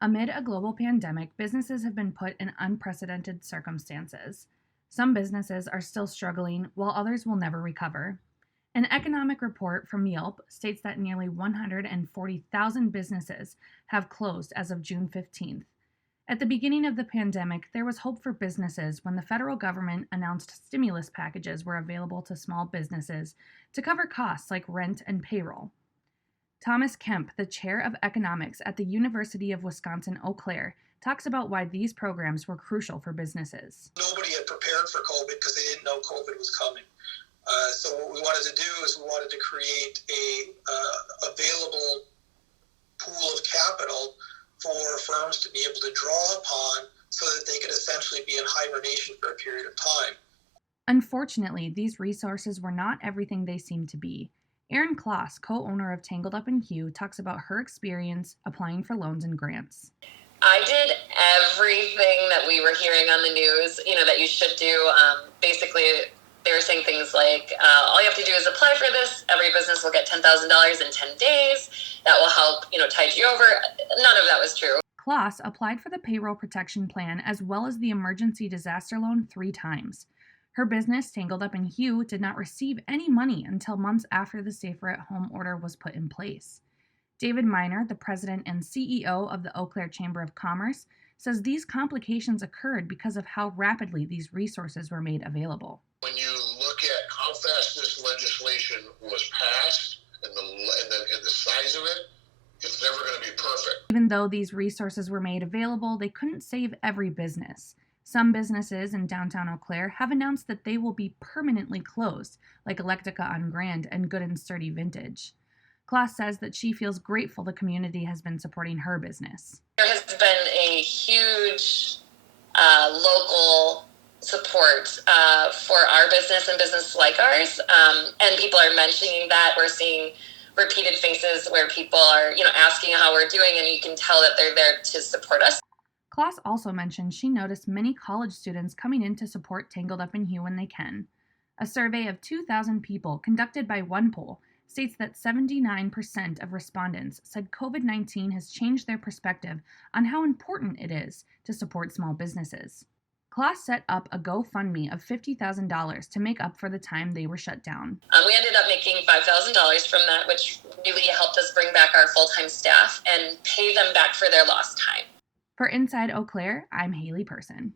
Amid a global pandemic, businesses have been put in unprecedented circumstances. Some businesses are still struggling, while others will never recover. An economic report from Yelp states that nearly 140,000 businesses have closed as of June 15th. At the beginning of the pandemic, there was hope for businesses when the federal government announced stimulus packages were available to small businesses to cover costs like rent and payroll. Thomas Kemp, the chair of economics at the University of Wisconsin Eau Claire, talks about why these programs were crucial for businesses. Nobody had prepared for COVID because they didn't know COVID was coming. So what we wanted to do is we wanted to create a available pool of capital for firms to be able to draw upon so that they could essentially be in hibernation for a period of time. Unfortunately, these resources were not everything they seemed to be. Erin Kloss, co-owner of Tangled Up in Hue, talks about her experience applying for loans and grants. I did everything that we were hearing on the news, that you should do. Basically, they were saying things like, all you have to do is apply for this. Every business will get $10,000 in 10 days. That will help, tide you over. None of that was true. Kloss applied for the payroll protection plan as well as the emergency disaster loan 3 times. Her business, Tangled Up in Hue, did not receive any money until months after the Safer at Home order was put in place. David Miner, the president and CEO of the Eau Claire Chamber of Commerce, says these complications occurred because of how rapidly these resources were made available. When you look at how fast this legislation was passed and the size of it, it's never going to be perfect. Even though these resources were made available, they couldn't save every business. Some businesses in downtown Eau Claire have announced that they will be permanently closed, like Electica on Grand and Good and Sturdy Vintage. Kloss says that she feels grateful the community has been supporting her business. There has been a huge local support for our business and business like ours, and people are mentioning that. We're seeing repeated faces where people are, asking how we're doing, and you can tell that they're there to support us. Kloss also mentioned she noticed many college students coming in to support Tangled Up in Hue when they can. A survey of 2,000 people conducted by OnePoll states that 79% of respondents said COVID-19 has changed their perspective on how important it is to support small businesses. Kloss set up a GoFundMe of $50,000 to make up for the time they were shut down. We ended up making $5,000 from that, which really helped us bring back our full-time staff and pay them back for their lost time. For Inside Eau Claire, I'm Haley Person.